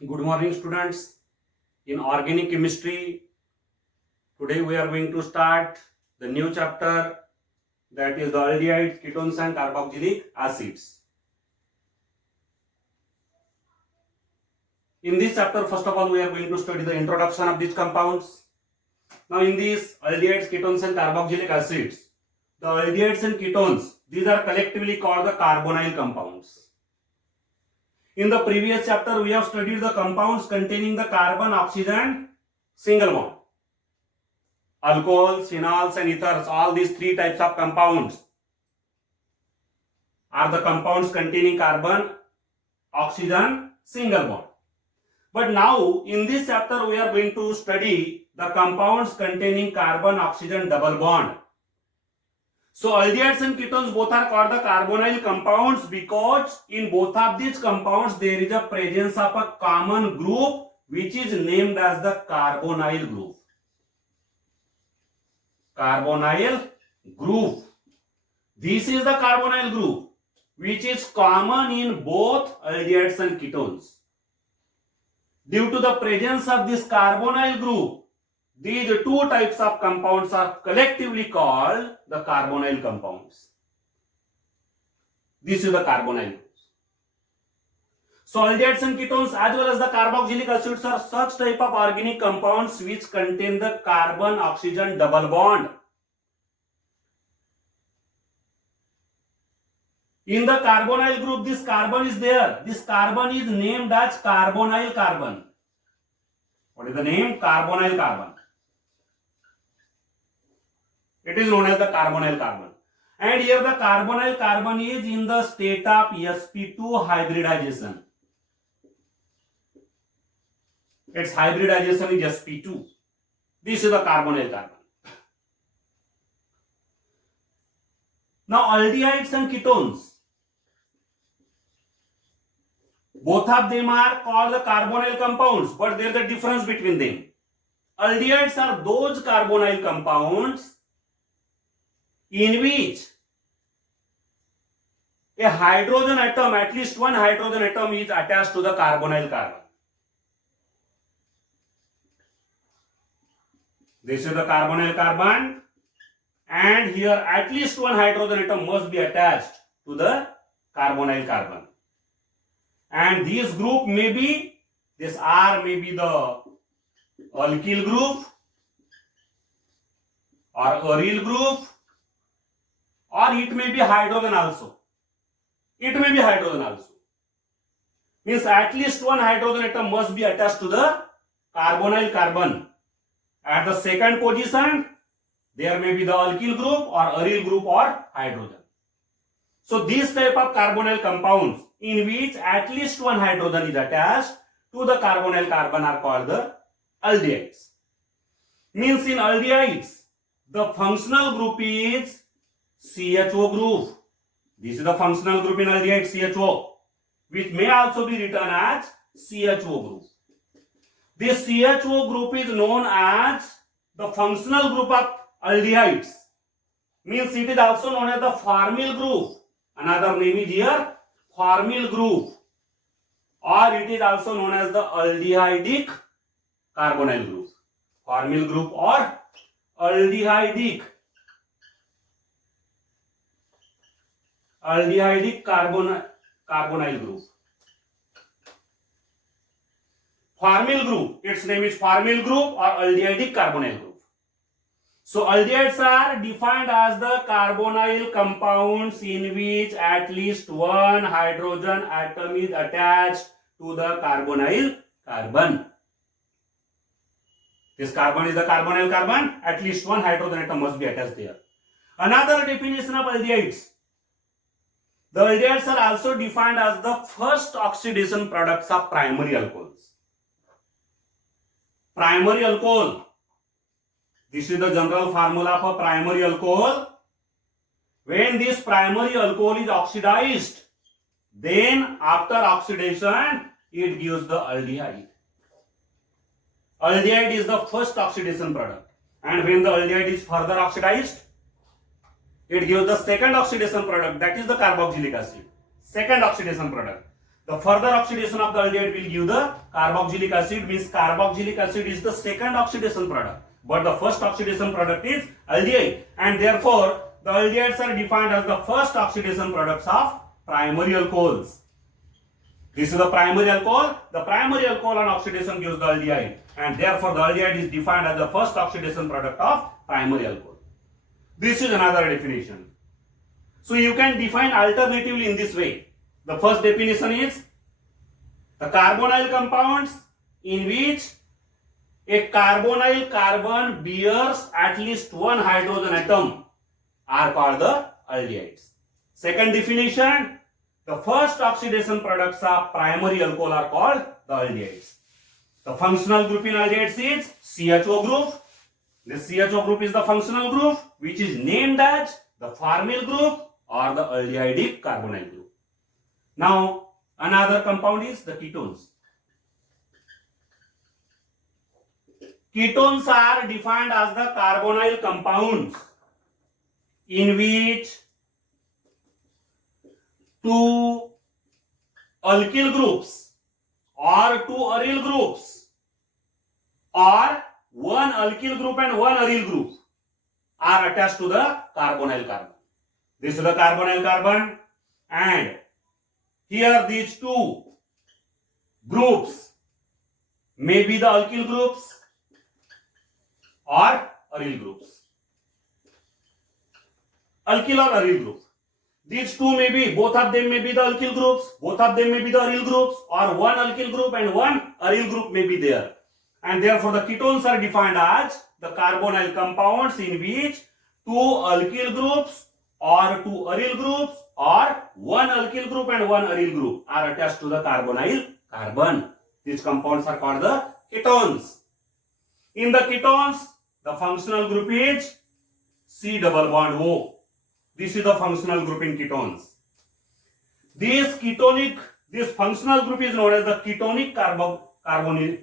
Good morning, students. In organic chemistry, today we are going to start the new chapter, that is the aldehydes, ketones, and carboxylic acids. In this chapter, first of all, we are going to study the introduction of these compounds. Now, in these aldehydes, ketones, and carboxylic acids, the aldehydes and ketones, these are collectively called the carbonyl compounds. In the previous chapter, we have studied the compounds containing the carbon-oxygen single bond. Alcohols, phenols, and ethers, all these three types of compounds are the compounds containing carbon-oxygen single bond. But now, in this chapter, we are going to study the compounds containing carbon-oxygen double bond. So aldehydes and ketones both are called the carbonyl compounds because in both of these compounds there is a presence of a common group which is named as the carbonyl group. Carbonyl group. This is the carbonyl group which is common in both aldehydes and ketones. Due to the presence of this carbonyl group, these two types of compounds are collectively called the carbonyl compounds. This is the carbonyl groups. So aldehydes and ketones as well as the carboxylic acids are such type of organic compounds which contain the carbon-oxygen double bond. In the carbonyl group, this carbon is there. This carbon is named as carbonyl carbon. What is the name? Carbonyl carbon. It is known as the carbonyl carbon. And here the carbonyl carbon is in the state of sp2 hybridization. Its hybridization is sp2. This is the carbonyl carbon. Now aldehydes and ketones, both of them are called the carbonyl compounds, but there is a difference between them. Aldehydes are those carbonyl compounds in which a hydrogen atom, at least one hydrogen atom is attached to the carbonyl carbon. This is the carbonyl carbon, and here at least one hydrogen atom must be attached to the carbonyl carbon. And this group may be, this R may be the alkyl group or aryl group, or it may be hydrogen also. It may be hydrogen also. Means at least one hydrogen atom must be attached to the carbonyl carbon. At the second position, there may be the alkyl group or aryl group or hydrogen. So this type of carbonyl compounds in which at least one hydrogen is attached to the carbonyl carbon are called the aldehydes. Means in aldehydes, the functional group is CHO group. This is the functional group in aldehyde, CHO, which may also be written as CHO group. This CHO group is known as the functional group of aldehydes. Means it is also known as the formyl group. Another name is here formyl group, or it is also known as the aldehydic carbonyl group. Formyl group or aldehydic carbonyl group. Formyl group, its name is formyl group or aldehydic carbonyl group. So aldehydes are defined as the carbonyl compounds in which at least one hydrogen atom is attached to the carbonyl carbon. This carbon is the carbonyl carbon, at least one hydrogen atom must be attached there. Another definition of aldehydes. The aldehydes are also defined as the first oxidation products of primary alcohols. Primary alcohol. This is the general formula for primary alcohol. When this primary alcohol is oxidized, then after oxidation, it gives the aldehyde. Aldehyde is the first oxidation product. And when the aldehyde is further oxidized, it gives the second oxidation product, that is the carboxylic acid. Second oxidation product. The further oxidation of the aldehyde will give the carboxylic acid, means carboxylic acid is the second oxidation product, but the first oxidation product is aldehyde, and therefore the aldehydes are defined as the first oxidation products of primary alcohols. This is the primary alcohol. The primary alcohol on oxidation gives the aldehyde, and therefore the aldehyde is defined as the first oxidation product of primary alcohol. This is another definition. So you can define alternatively in this way. The first definition is the carbonyl compounds in which a carbonyl carbon bears at least one hydrogen atom are called the aldehydes. Second definition, the first oxidation products of primary alcohol are called the aldehydes. The functional group in aldehydes is CHO group. This CHO group is the functional group which is named as the formyl group or the aldehydic carbonyl group. Now, another compound is the ketones. Ketones are defined as the carbonyl compounds in which two alkyl groups or two aryl groups or one alkyl group and one aryl group are attached to the carbonyl carbon. This is the carbonyl carbon, and here these two groups may be the alkyl groups or aryl groups. Alkyl or aryl group. These two may be, both of them may be the alkyl groups, both of them may be the aryl groups, or one alkyl group and one aryl group may be there. And therefore the ketones are defined as the carbonyl compounds in which two alkyl groups or two aryl groups or one alkyl group and one aryl group are attached to the carbonyl carbon. These compounds are called the ketones. In the ketones, the functional group is C double bond O. This is the functional group in ketones. This functional group is known as the ketonic carbonyl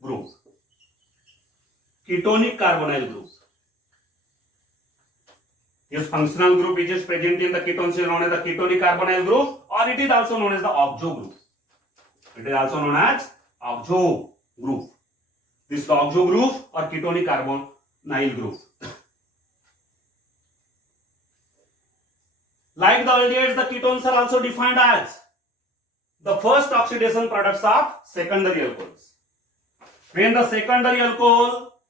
group. Ketonic carbonyl group. This functional group which is present in the ketones is known as the ketonic carbonyl group, or it is also known as the oxo group. It is also known as oxo group. This is the oxo group or ketonic carbonyl group. Like the aldehydes, the ketones are also defined as the first oxidation products of secondary alcohols. When the secondary alcohol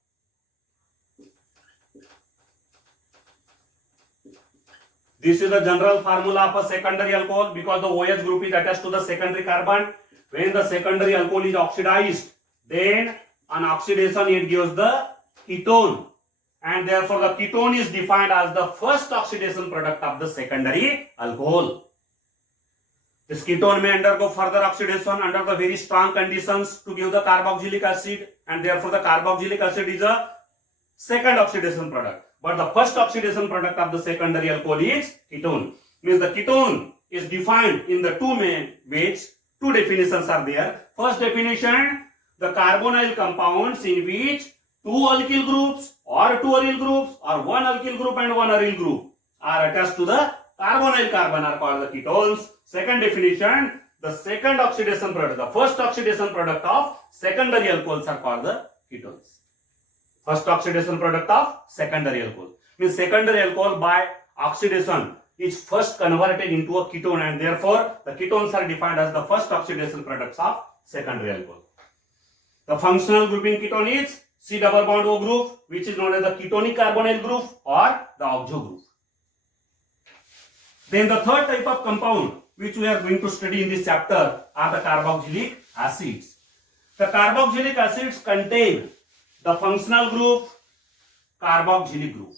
this is the general formula of a secondary alcohol because the OH group is attached to the secondary carbon. When the secondary alcohol is oxidized, then on oxidation it gives the ketone, and therefore the ketone is defined as the first oxidation product of the secondary alcohol. This ketone may undergo further oxidation under the very strong conditions to give the carboxylic acid, and therefore the carboxylic acid is a second oxidation product. But the first oxidation product of the secondary alcohol is ketone. Means the ketone is defined in the two main ways. Two definitions are there. First definition, the carbonyl compounds in which two alkyl groups or two aryl groups or one alkyl group and one aryl group are attached to the carbonyl carbon are called the ketones. Second definition, the second oxidation product, the first oxidation product of secondary alcohols are called the ketones. First oxidation product of secondary alcohol. Means secondary alcohol by oxidation is first converted into a ketone, and therefore the ketones are defined as the first oxidation products of secondary alcohol. The functional group in ketone is C double bond O group, which is known as the ketonic carbonyl group or the oxo group. Then the third type of compound which we are going to study in this chapter are the carboxylic acids. The carboxylic acids contain the functional group carboxylic group.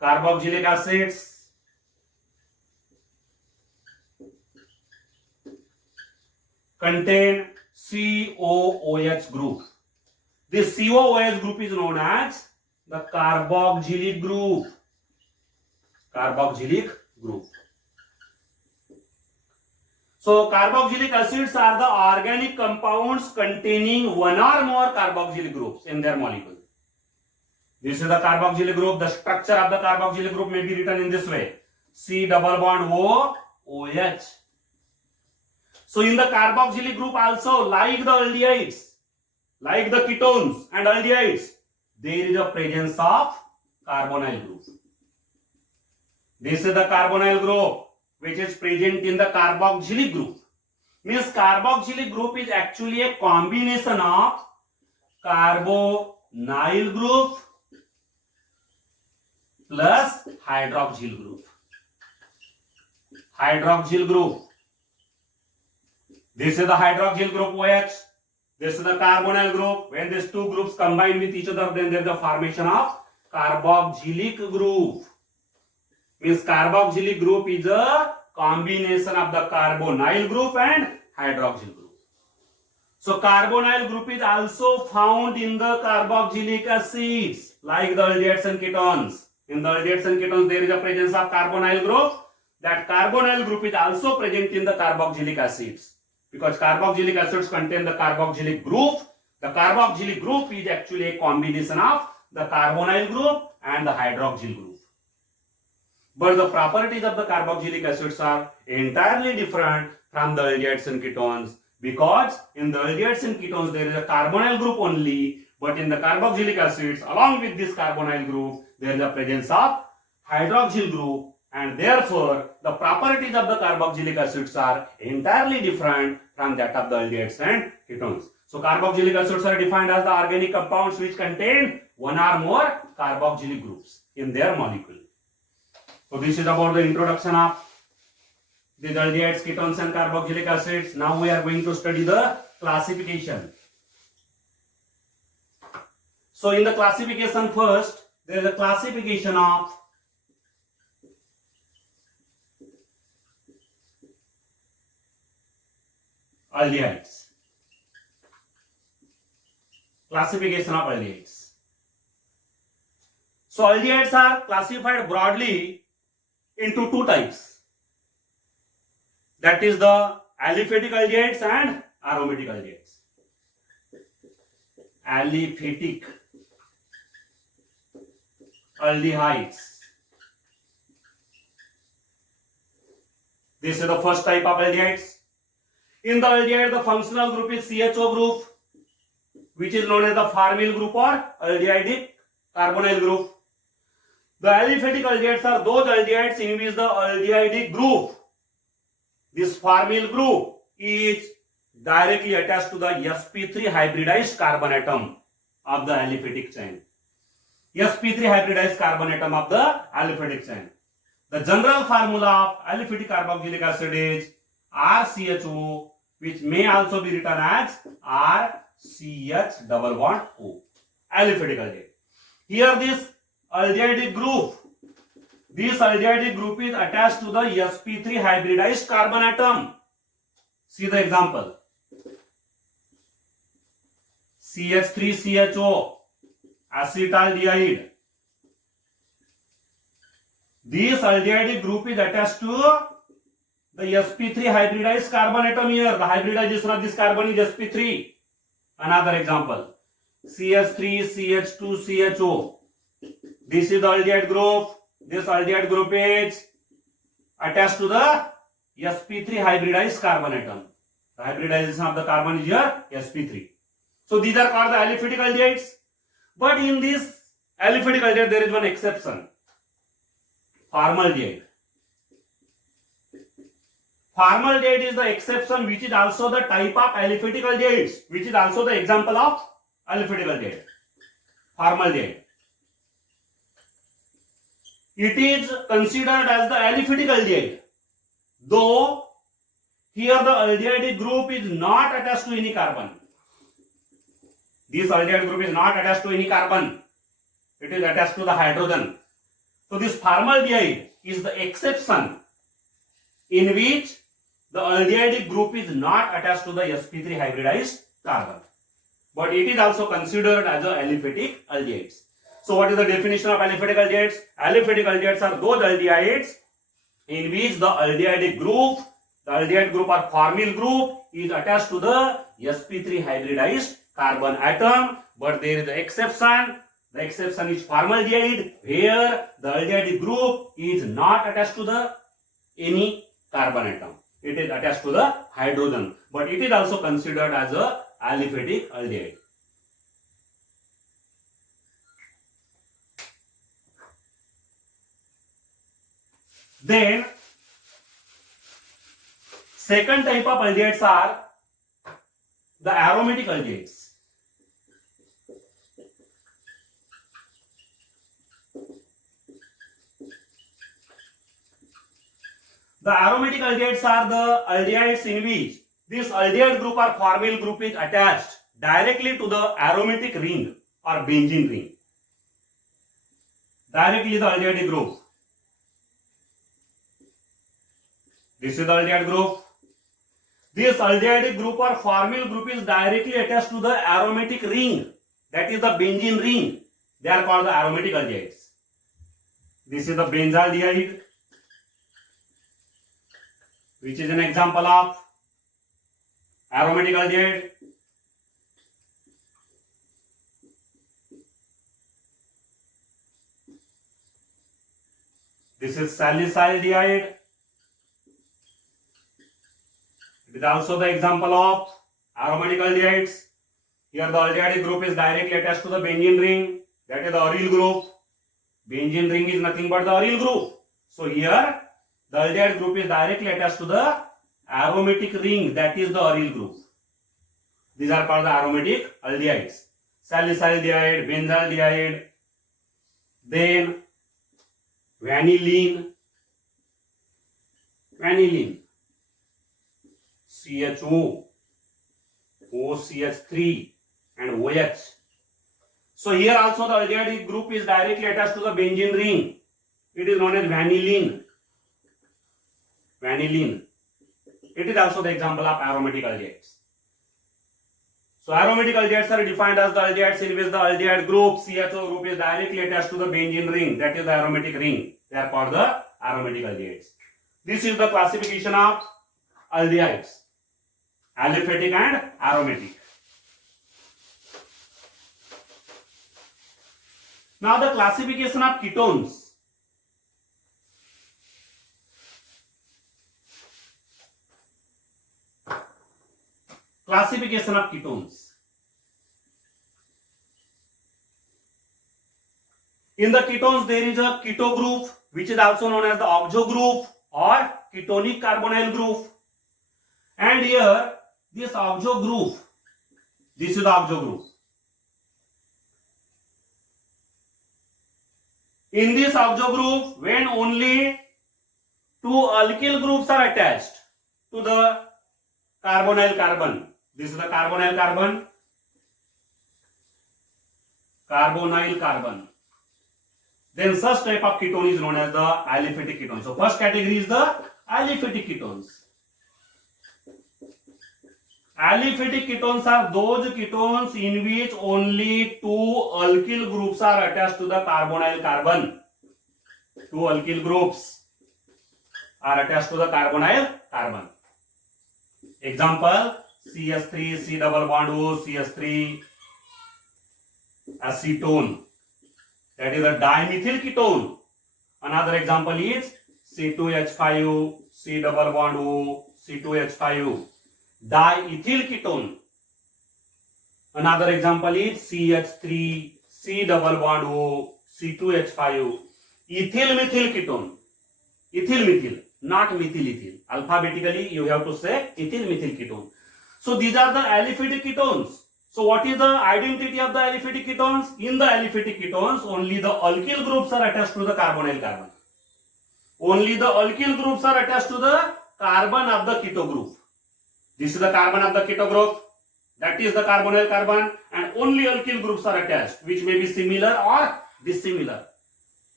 Carboxylic acids contain COOH group. This COOH group is known as the carboxylic group. Carboxylic group. So carboxylic acids are the organic compounds containing one or more carboxylic groups in their molecule. This is the carboxylic group. The structure of the carboxylic group may be written in this way. C double bond O, OH. So in the carboxylic group also, like the aldehydes, like the ketones and aldehydes, there is a presence of carbonyl group. This is the carbonyl group which is present in the carboxylic group. Means carboxylic group is actually a combination of carbonyl group plus hydroxyl group. Hydroxyl group. This is the hydroxyl group OH. This is the carbonyl group. When these two groups combine with each other, then there is the formation of carboxylic group. Means carboxylic group is a combination of the carbonyl group and hydroxyl group. So carbonyl group is also found in the carboxylic acids, like the aldehydes and ketones. In the aldehydes and ketones, there is a presence of carbonyl group. That carbonyl group is also present in the carboxylic acids. Because carboxylic acids contain the carboxylic group. The carboxylic group is actually a combination of the carbonyl group and the hydroxyl group. But the properties of the carboxylic acids are entirely different from the aldehydes and ketones, because in the aldehydes and ketones there is a carbonyl group only, but in the carboxylic acids along with this carbonyl group there is a presence of hydroxyl group, and therefore the properties of the carboxylic acids are entirely different from that of the aldehydes and ketones. So carboxylic acids are defined as the organic compounds which contain one or more carboxylic groups in their molecule. So this is about the introduction of the aldehydes, ketones and carboxylic acids. Now we are going to study the classification. So in the classification, first there is a classification of aldehydes. Classification of aldehydes. So aldehydes are classified broadly into two types. That is the aliphatic aldehydes and aromatic aldehydes. Aliphatic aldehydes. This is the first type of aldehydes. In the aldehyde, the functional group is CHO group, which is known as the formyl group or aldehydic carbonyl group. The aliphatic aldehydes are those aldehydes in which the aldehydic group, this formyl group, is directly attached to the sp3 hybridized carbon atom of the aliphatic chain. sp3 hybridized carbon atom of the aliphatic chain. The general formula of aliphatic carboxylic acid is RCHO, which may also be written as RCH double bond O. Aliphatic aldehyde. Here this aldehydic group, this aldehydic group is attached to the sp3 hybridized carbon atom. See the example. CH3CHO, acetaldehyde. This aldehydic group is attached to the sp3 hybridized carbon atom here. The hybridization of this carbon is sp3. Another example. CH3CH2CHO. This is the aldehyde group. This aldehyde group is attached to the sp3 hybridized carbon atom. The hybridization of the carbon is here sp3. So these are called the aliphatic aldehydes. But in this aliphatic aldehyde there is one exception. Formaldehyde. Formaldehyde is the exception, which is also the type of aliphatic aldehydes, which is also the example of aliphatic aldehyde. Formaldehyde. It is considered as the aliphatic aldehyde, though here the aldehydic group is not attached to any carbon. This aldehyde group is not attached to any carbon. It is attached to the hydrogen. So this formaldehyde is the exception in which the aldehydic group is not attached to the sp3 hybridized carbon. But it is also considered as a aliphatic aldehydes. So what is the definition of aliphatic aldehydes? Aliphatic aldehydes are those aldehydes in which the aldehydic group, the aldehyde group or formyl group, is attached to the sp3 hybridized carbon atom. But there is an exception. The exception is formaldehyde, where the aldehyde group is not attached to the any carbon atom. It is attached to the hydrogen, but it is also considered as a aliphatic aldehyde. Then second type of aldehydes are the aromatic aldehydes. The aromatic aldehydes are the aldehydes in which this aldehyde group or formyl group is attached directly to the aromatic ring or benzene ring. Directly the aldehyde group. This is the aldehyde group. This aldehyde group or formyl group is directly attached to the aromatic ring, that is the benzene ring. They are called the aromatic aldehydes. This is the benzaldehyde, which is an example of aromatic aldehyde. This is salicylaldehyde. It is also the example of aromatic aldehydes. Here the aldehyde group is directly attached to the benzene ring, that is the aryl group. Benzene ring is nothing but the aryl group. So here the aldehyde group is directly attached to the aromatic ring, that is the aryl group. These are called the aromatic aldehydes. Salicylaldehyde, benzaldehyde, then vanillin, CHO, OCH3 and OH. So here also the aldehyde group is directly attached to the benzene ring. It is known as vanillin. It is also the example of aromatic aldehydes. So aromatic aldehydes are defined as the aldehydes in which the aldehyde group, CHO group, is directly attached to the benzene ring, that is the aromatic ring. They are called the aromatic aldehydes. This is the classification of aldehydes, aliphatic and aromatic. Now the classification of ketones. Classification of ketones. In the ketones, there is a keto group, which is also known as the oxo group or ketonic carbonyl group. And here, this oxo group, this is the oxo group. In this oxo group, when only two alkyl groups are attached to the carbonyl carbon, this is the carbonyl carbon, then such type of ketone is known as the aliphatic ketone. So first category is the aliphatic ketones. Aliphatic ketones are those ketones in which only two alkyl groups are attached to the carbonyl carbon. Two alkyl groups are attached to the carbonyl carbon. Example, CH3, C double bond O, CH3, acetone. That is a dimethyl ketone. Another example is C2H5, C double bond O, C2H5, diethyl ketone. Another example is CH3, C double bond O, C2H5, ethyl methyl ketone. Ethyl methyl, not methyl ethyl. Alphabetically you have to say ethyl methyl ketone. So these are the aliphatic ketones. So what is the identity of the aliphatic ketones? In the aliphatic ketones, only the alkyl groups are attached to the carbonyl carbon. Only the alkyl groups are attached to the carbon of the keto group. This is the carbon of the keto group. That is the carbonyl carbon, and only alkyl groups are attached, which may be similar or dissimilar.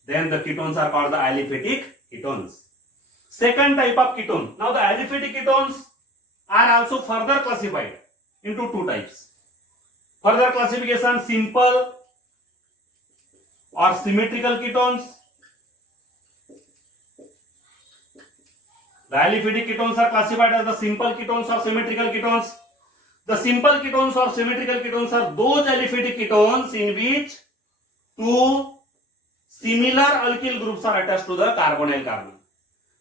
Then the ketones are called the aliphatic ketones. Second type of ketone. Now the aliphatic ketones are also further classified into two types. Further classification: simple or symmetrical ketones. The aliphatic ketones are classified as the simple ketones or symmetrical ketones. The simple ketones or symmetrical ketones are those aliphatic ketones in which two similar alkyl groups are attached to the carbonyl carbon.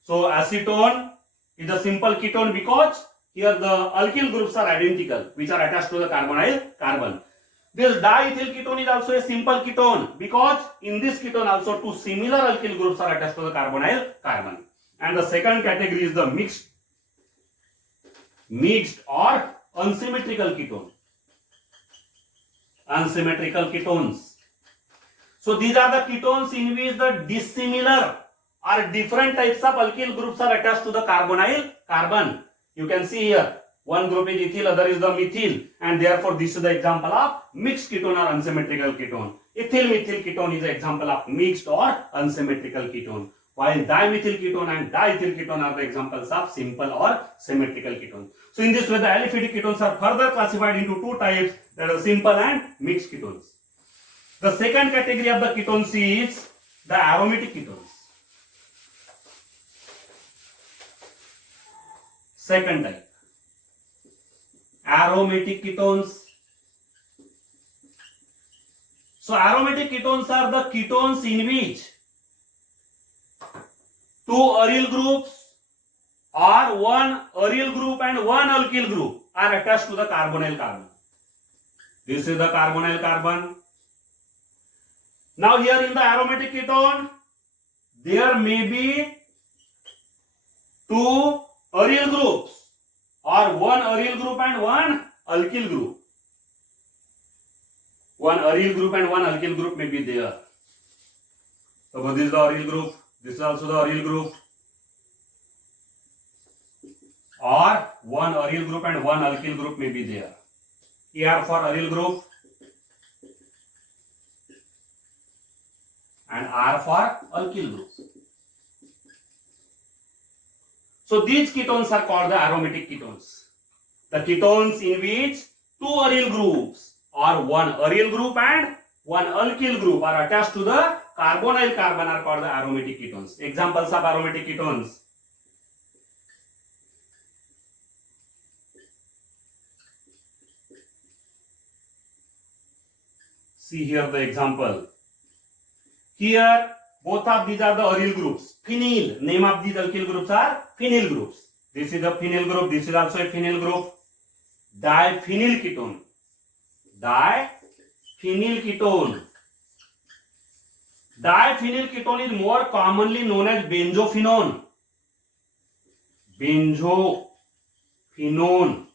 So acetone is a simple ketone because here the alkyl groups are identical, which are attached to the carbonyl carbon. This diethyl ketone is also a simple ketone because in this ketone also two similar alkyl groups are attached to the carbonyl carbon. And the second category is the mixed or unsymmetrical ketone. Unsymmetrical ketones. So these are the ketones in which the dissimilar or different types of alkyl groups are attached to the carbonyl carbon. You can see here, one group is ethyl, other is the methyl, and therefore this is the example of mixed ketone or unsymmetrical ketone. Ethyl methyl ketone is the example of mixed or unsymmetrical ketone, while dimethyl ketone and diethyl ketone are the examples of simple or symmetrical ketone. So in this way, the aliphatic ketones are further classified into two types, that are simple and mixed ketones. The second category of the ketones is the aromatic ketones. Second type, aromatic ketones. So aromatic ketones are the ketones in which two aryl groups or one aryl group and one alkyl group are attached to the carbonyl carbon. This is the carbonyl carbon. Now here in the aromatic ketone, there may be two aryl groups or one aryl group and one alkyl group. One aryl group and one alkyl group may be there. So this is the aryl group, this is also the aryl group. Or one aryl group and one alkyl group may be there. Here for aryl group and R for alkyl group. So these ketones are called the aromatic ketones. The ketones in which two aryl groups or one aryl group and one alkyl group are attached to the carbonyl carbon are called the aromatic ketones. Examples of aromatic ketones. See here the example. Here both of these are the aryl groups. Phenyl, name of these alkyl groups are phenyl groups. This is a phenyl group, this is also a phenyl group. Diphenyl ketone. Diphenyl ketone. Diphenyl ketone is more commonly known as benzophenone. Benzophenone.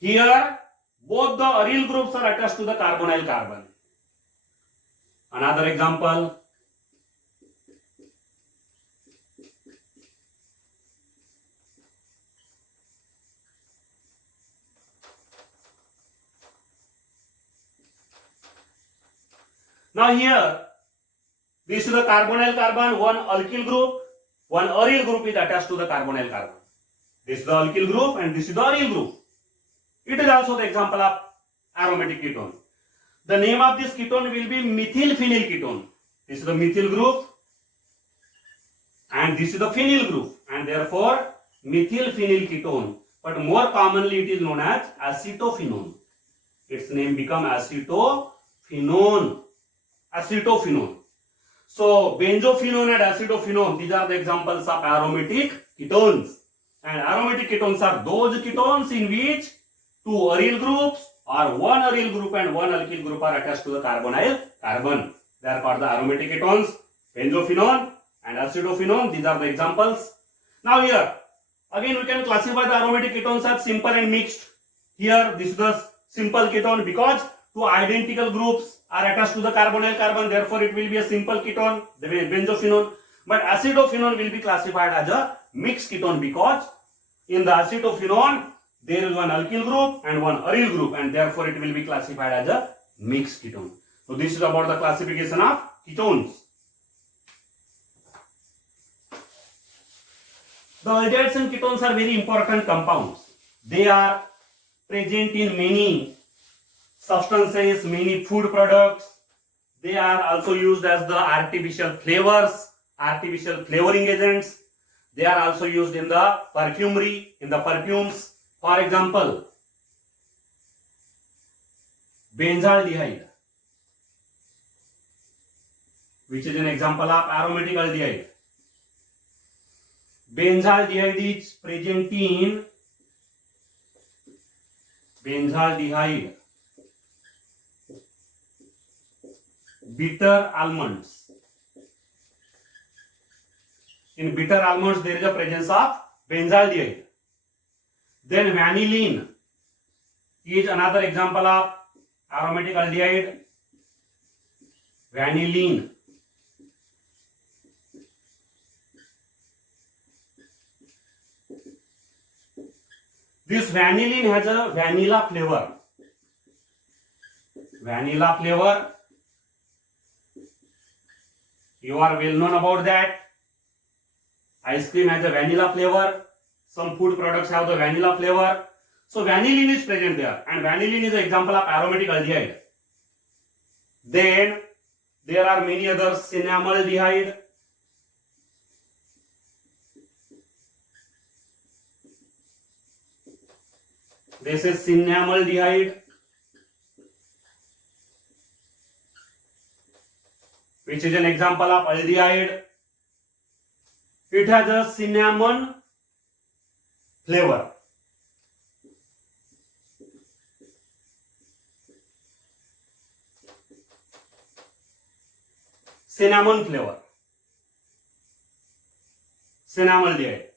Here both the aryl groups are attached to the carbonyl carbon. Another example. Now here, this is the carbonyl carbon, one alkyl group, one aryl group is attached to the carbonyl carbon. This is the alkyl group and this is the aryl group. It is also the example of aromatic ketone. The name of this ketone will be methylphenyl ketone. This is the methyl group and this is the phenyl group, and therefore methylphenyl ketone. But more commonly it is known as acetophenone. Its name become acetophenone. So benzophenone and acetophenone, these are the examples of aromatic ketones. And aromatic ketones are those ketones in which two aryl groups or one aryl group and one alkyl group are attached to the carbonyl carbon. They are called the aromatic ketones, benzophenone and acetophenone. These are the examples. Now here, again we can classify the aromatic ketones as simple and mixed. Here this is the simple ketone because two identical groups are attached to the carbonyl carbon. Therefore it will be a simple ketone, the benzophenone. But acetophenone will be classified as a mixed ketone because in the acetophenone there is one alkyl group and one aryl group, and therefore it will be classified as a mixed ketone. So this is about the classification of ketones. The aldehydes and ketones are very important compounds. They are present in many substances, many food products. They are also used as the artificial flavors, artificial flavoring agents. They are also used in the perfumery, in the perfumes. For example, benzaldehyde, which is an example of aromatic aldehyde. Benzaldehyde is present in benzaldehyde, bitter almonds. In bitter almonds, there is a presence of benzaldehyde. Then vanillin is another example of aromatic aldehyde. Vanillin. This vanillin has a vanilla flavor. Vanilla flavor. You are well known about that. Ice cream has a vanilla flavor. Some food products have the vanilla flavor. So vanillin is present there, and vanillin is an example of aromatic aldehyde. Then there are many others. Cinnamaldehyde. This is cinnamaldehyde, which is an example of aldehyde. It has a cinnamon flavor. Cinnamon flavor. Cinnamaldehyde.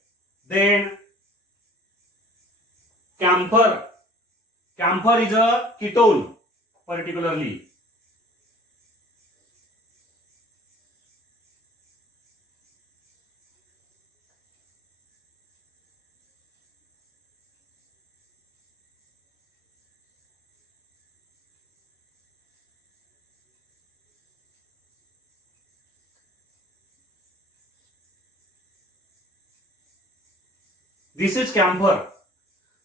Then camphor. Camphor is a ketone, particularly. This is camphor.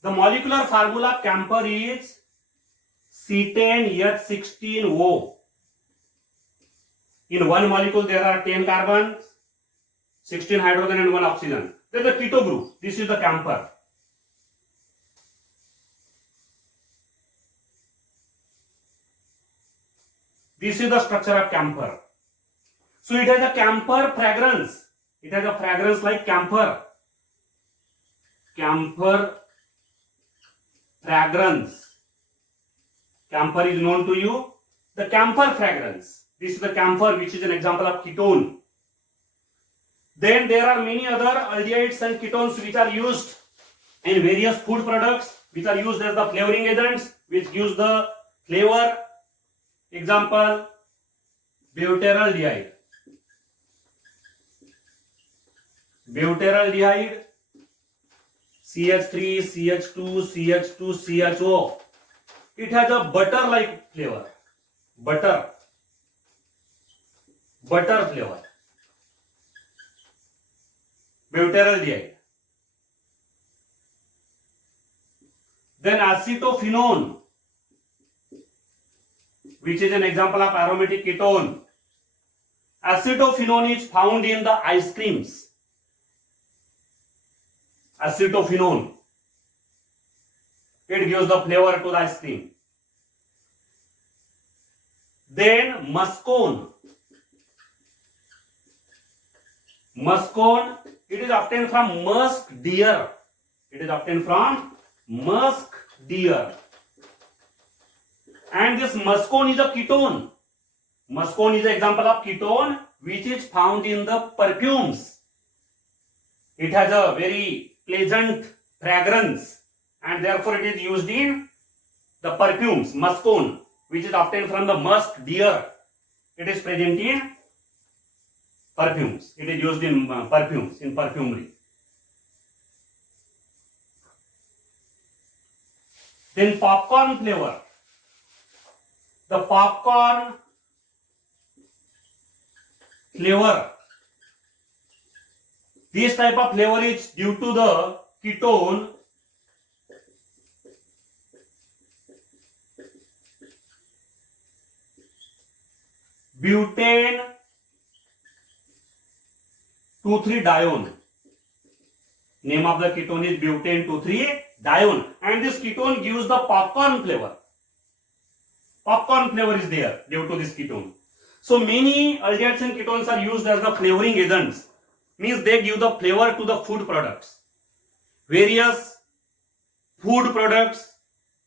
The molecular formula of camphor is C10H16O. In one molecule there are 10 carbons, 16 hydrogen and 1 oxygen. There is a keto group. This is the camphor. This is the structure of camphor. So it has a camphor fragrance. It has a fragrance like camphor. Camphor fragrance. Camphor is known to you. The camphor fragrance. This is the camphor, which is an example of ketone. Then there are many other aldehydes and ketones which are used in various food products, which are used as the flavoring agents, which gives the flavor. Example, butyraldehyde. Butyraldehyde, CH3, CH2, CH2, CHO. It has a butter-like flavor. Butter flavor. Butyraldehyde. Then acetophenone, which is an example of aromatic ketone. Acetophenone is found in the ice creams. Acetophenone. It gives the flavor to the ice cream. Then muscone. Muscone, it is obtained from musk deer. It is obtained from musk deer. And this muscone is a ketone. Muscone is an example of ketone which is found in the perfumes. It has a very pleasant fragrance and therefore it is used in the perfumes. Muscone, which is obtained from the musk deer. It is present in perfumes. It is used in perfumes, in perfumery. Then popcorn flavor. The popcorn flavor. This type of flavor is due to the ketone butane 2,3-dione. Name of the ketone is butane 2,3-dione, and this ketone gives the popcorn flavor. Popcorn flavor is there due to this ketone. So many aldehydes and ketones are used as the flavoring agents. Means they give the flavor to the food products. Various food products,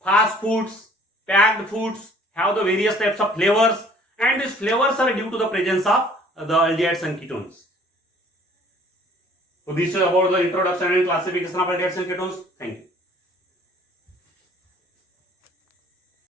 fast foods, packed foods have the various types of flavors, and these flavors are due to the presence of the aldehydes and ketones. So this is about the introduction and classification of aldehydes and ketones. Thank you.